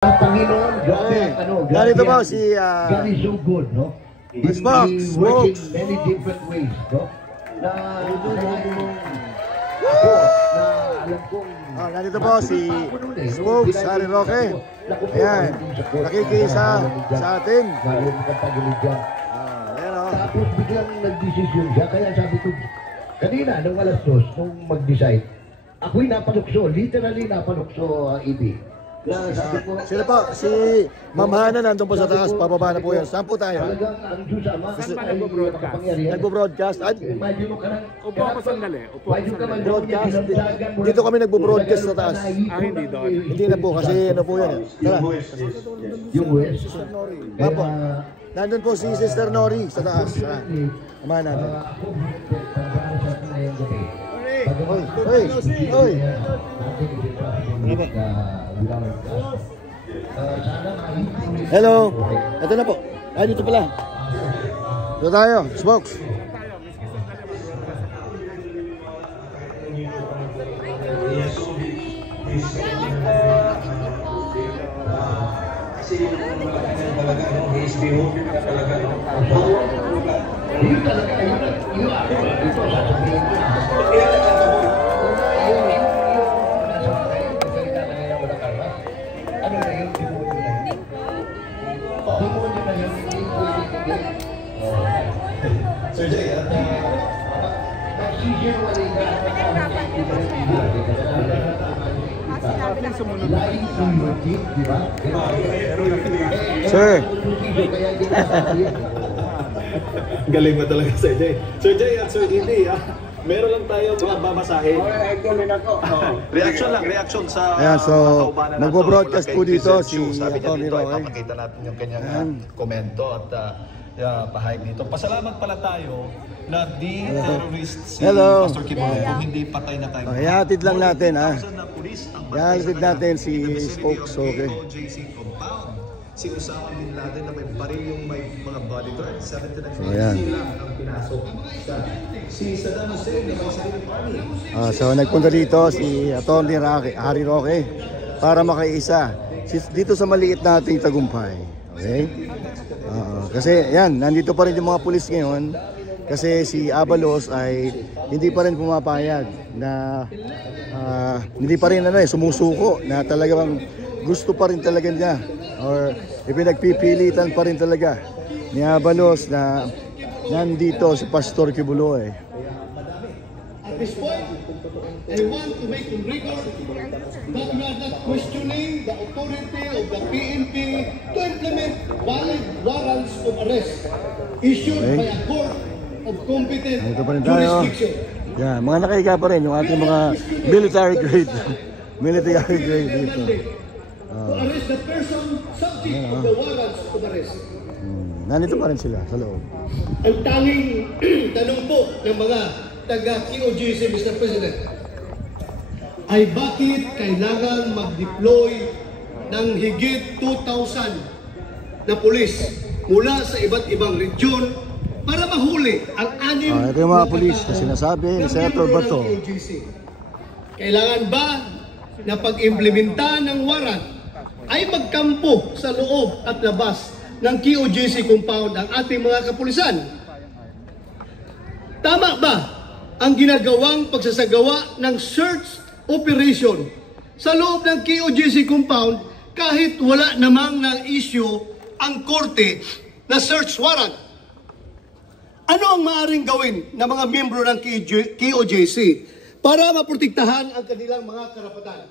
Ang Panginoon, grabe, Narito po si God is so good, no? Smokes, Working Smokes. many different ways, no? Na ako, na alam kong narito po si Smokes, Harry Roque. Ayan, nakikisa sa atin. Mayroon ka tagilid dyan. Ayan o. Tapos biglang nag-decision siya, kaya sabi ko, kanina, nung alas 2, nung mag-decide, ako'y napanukso, literally napanukso, Ibi. Na sabi ko, Sino po? Si Ma'am Hana nandun po sa taas, pababa na po yan. Saan po tayo? talagang ang Diyos Ama, Saan ba nagbo-broadcast? Nagbo-broadcast. Imagine mo ka lang, Upo ako sandali. Upo ako pwede ka man sandali. Broadcast. Dito kami nagbo-broadcast sa taas. Hindi doon. Hindi na po kasi ano po yan. Tara. yung West. Apo. Nandun po si Sister Nori sa taas. Amahan natin. Ako, pagkakasap na yung gabi. Hoy! Hoy! Hello! Ito na po. Ay, dito pala. Ito tayo. Smokes. Kasi yung talaga, HBO, talaga, Yun talaga, yun ako. Ito, sasabihin ko. Ano na yun? Demonyo na yun. Demonyo na yun. Hindi pwede tigil. Sir Jay, Nagsisinungaling ka. Lying to your teeth, di ba? Sir. Kaya hindi ka sasabihin. galing mo talaga, Sir Jay. Sir Jay at Sir Indy, meron lang tayo mga babasahin. Reaction sa Ayan, so, kaubanan natin. magbo-broadcast po dito si Sabi niya Tony dito, Roque. ipapakita natin yung kanyang komento at pahayag dito. Pasalamat pala tayo na di terrorist si Hello. Pastor Kibuloy kung hindi patay na tayo. Ihatid lang natin, ha? Na pulis ang Ihatid natin si in the vicinity Spokes, of okay? KOJC compound. Si Osama Bin Laden na may baril yung may mga bodyguard, 79 So, ayan. sila ang pinasok. Si Saddam Hussein na may sariling army. So nagpunta dito si Atty. Harry Roque para makaisa dito sa maliit nating tagumpay. Okay? Kasi yan, nandito pa rin yung mga pulis ngayon kasi si Abalos ay hindi pa rin pumapayag na hindi pa rin sumusuko na talagang gusto pa rin talaga niya or ipinagpipilitan pa rin talaga ni Abalos na nandito si Pastor Kibuloy. At this point, I want to make on record that we are not questioning the authority of the PNP to implement valid warrants of arrest issued by a court of competent Ito pa rin tayo. jurisdiction. Yan, mga nakahiga pa rin yung ating mga military grade. Military grade dito. To arrest the person subject of the warrants of arrest. Nandito pa rin sila sa loob. Ang tanging tanong po ng mga taga-KOJC, Mr. President, ay bakit kailangan mag-deploy ng higit 2,000 na pulis mula sa iba't ibang region para mahuli ang anim Ito yung mga pulis na sinasabi ni Senator Bato. Kailangan ba na pag-implementa ng warrant ay magkampo sa loob at labas ng KOJC compound ang ating mga kapulisan? Tama ba ang ginagawang pagsasagawa ng search operation sa loob ng KOJC compound kahit wala namang na-issue ang korte na search warrant? Ano ang maaaring gawin ng mga miyembro ng KOJC para maprotektahan ang kanilang mga karapatan?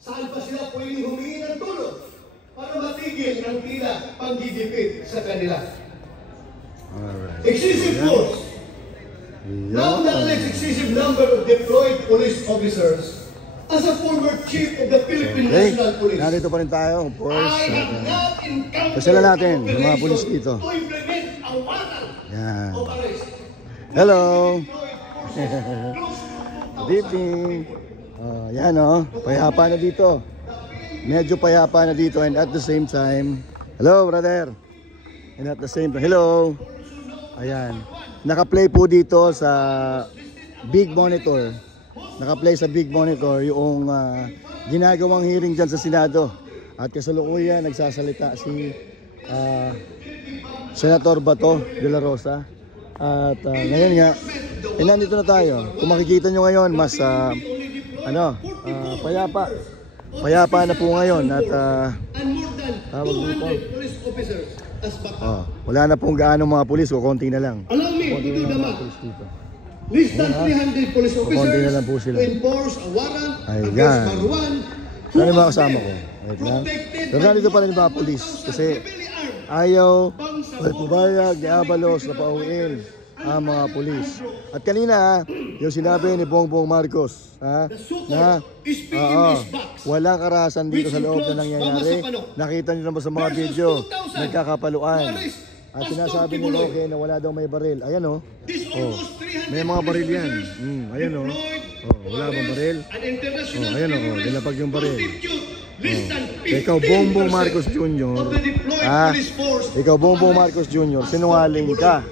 Saan pa sila pwedeng humingi ng tulong para matigil ang tila panggigipit sa kanila? Excessive force. Now that less excessive number of deployed police officers. As a former chief of the Philippine National Police, Nandito pa rin tayo, of course. I have not encountered Kasala natin, yung mga operation pulis dito. to implement a warrant Yan. of arrest. Hello. Deployed forces close to Good evening. Yan payapa na dito. Medyo payapa na dito and at the same time, hello brother. And at the same time, hello. Ayan. Naka-play po dito sa big monitor. Naka-play sa big monitor yung ginagawang hearing dyan sa Senado. At kasalukuyan nagsasalita si Senator Bato de la Rosa. At ngayon nga, nandito na tayo. Kung makikita nyo ngayon, mas payapa. Payapa na po ngayon. At tawag dito. Wala na pong gaano mga pulis, o konti na lang. Allow me to do the math. Less than 300 police Konti na lang po officers sila. to enforce a warrant Ayan. against Marwan. Saan yung mga kasama ko? Wait lang. Pero nandito pa rin yung mga pulis. Kasi ayaw pumayag ni Abalos na pauwiin ang mga pulis. At kanina, yung sinabi ni Bongbong Marcos, na walang karahasan dito sa loob na nangyayari. Nakita niyo naman sa mga video, nagkakapaluan. At sinasabi ni Roque na wala daw may baril. Ayan may mga baril yan. Ayan wala bang baril? Ayan dinapag yung baril. Ikaw Bongbong Marcos Jr. Ikaw Bongbong Marcos Jr. Sinungaling ka.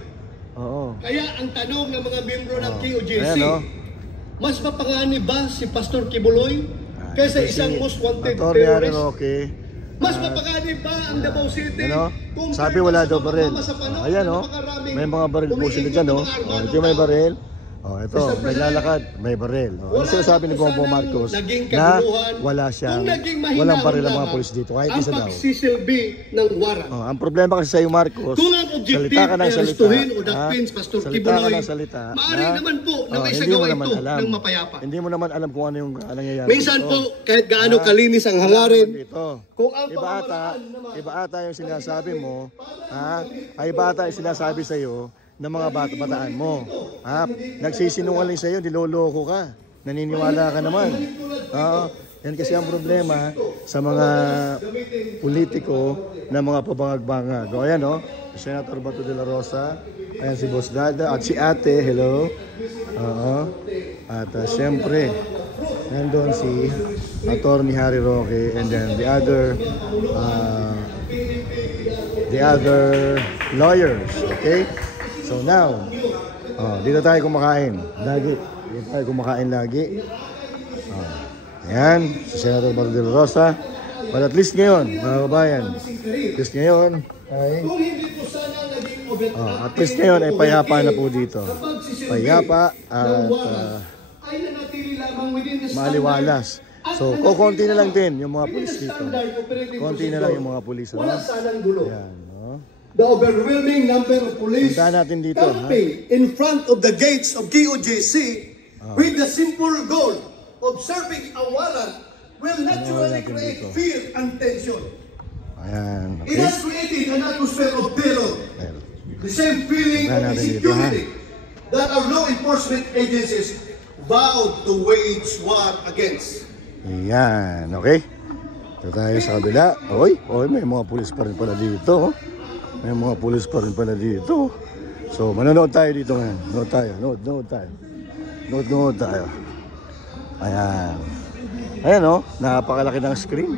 Kaya ang tanong ng mga miyembro ng QJC, Ayan, mas mapangani ba si Pastor Kibuloy kaysa isang most wanted Atty. Harry terrorist? Roque. Mas mapangani ba ang Davao City? Sabi wala daw baril. Ayan may mga baril po sila dyan ito may baril. Ito, naglalakad, may baril. Ano sinasabi ni Bongbong Marcos na wala siyang, walang baril ang mga polis dito, kahit isa daw. Ang pagsisilbi ng warrant. Ang problema kasi sa iyo, Marcos, Kung ang objective salita ka ng ay salita. arrestuhin o dakpins Pastor Salita ka Kibuloy, ng salita. maaari naman po na may hindi mo sagawa naman ito alam. ng mapayapa. Hindi mo naman alam kung ano yung nangyayari. Minsan dito. po, kahit gaano kalinis ang hangarin, kung ang Iba ata yung sinasabi mo, ay iba ata yung sinasabi sa iyo ng mga bataan mo. Nagsisinungaling sa iyo, niloloko ka. Naniniwala ka naman. Yan kasi ang problema sa mga politiko na mga pabangagbangag. Ayan Senator Bato de la Rosa, ayan si Boss Dada, at si Ate, hello. At siyempre, nandun si Atty. Harry Roque, and then the other lawyers, okay? So now, dito tayo kumakain lagi. Dito tayo kumakain lagi. Ayan, si Senator Bato de la Rosa. But at least ngayon, mga kabayan, at least ngayon ay payapa na po dito. Payapa at maliwalas. So, konti na lang din yung mga pulis dito. Konti na lang yung mga pulis. wala sanang gulo. Ayan, The overwhelming number of police punta natin dito. camping in front of the gates of QJC with the simple goal of serving a warrant will naturally create fear and tension. Ayan, It okay. has created an atmosphere of terror, the same feeling of insecurity that our law enforcement agencies vowed to wage war against. Ayan, okay. Ito tayo sa kabila. Oy, may mga pulis pa rin pala dito. May mga pulis pa rin pala dito. So, manonood tayo dito ngayon. Nood tayo. Ayan. Ayan napakalaki ng screen.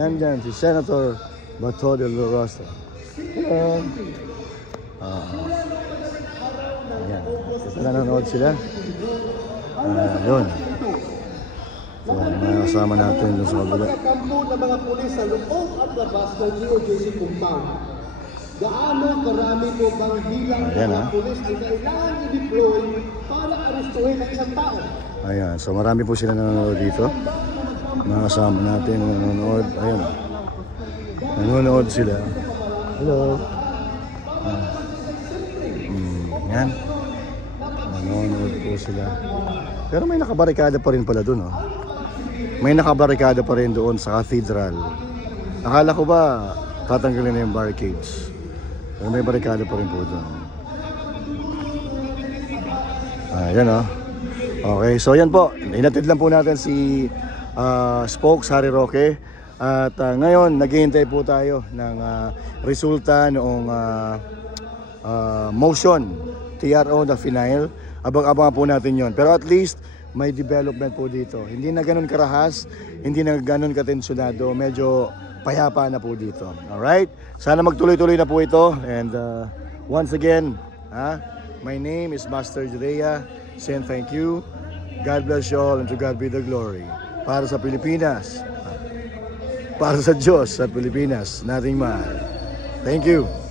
Nandyan si Senator Bato de la Rosa. Ayan. Ayan. Ito nanonood sila. Yun. Ayan, mga kasama natin doon sa kabila. Pagkakampo ng mga pulis sa loob at labas ng QJC compound. Gaano karami po bang bilang ng pulis ang kailangan i-deploy para arestuhin ang isang tao? Ayan, so marami po sila nanonood dito. Mga kasama natin nanonood. Ayan. Nanonood sila. Hello. Yan. Nanonood po sila. Pero may nakabarikada pa rin pala doon. May nakabarikada pa rin doon sa cathedral. Akala ko ba tatanggalin na yung barricades? Pero may barikada pa rin po doon. Ayan Okay, so yan po. Inatid lang po natin si Spokes Harry Roque. At ngayon, naghihintay po tayo ng resulta noong motion, TRO na final. Abang-abang po natin yon. Pero at least, may development po dito. Hindi na ganun karahas, hindi na ganun katensyonado. Medyo payapa na po dito. Alright? Sana magtuloy-tuloy na po ito. And once again, my name is Master Jurea. Saying thank you. God bless you all and to God be the glory. Para sa Pilipinas. para sa Diyos at Pilipinas nating mahal. Thank you.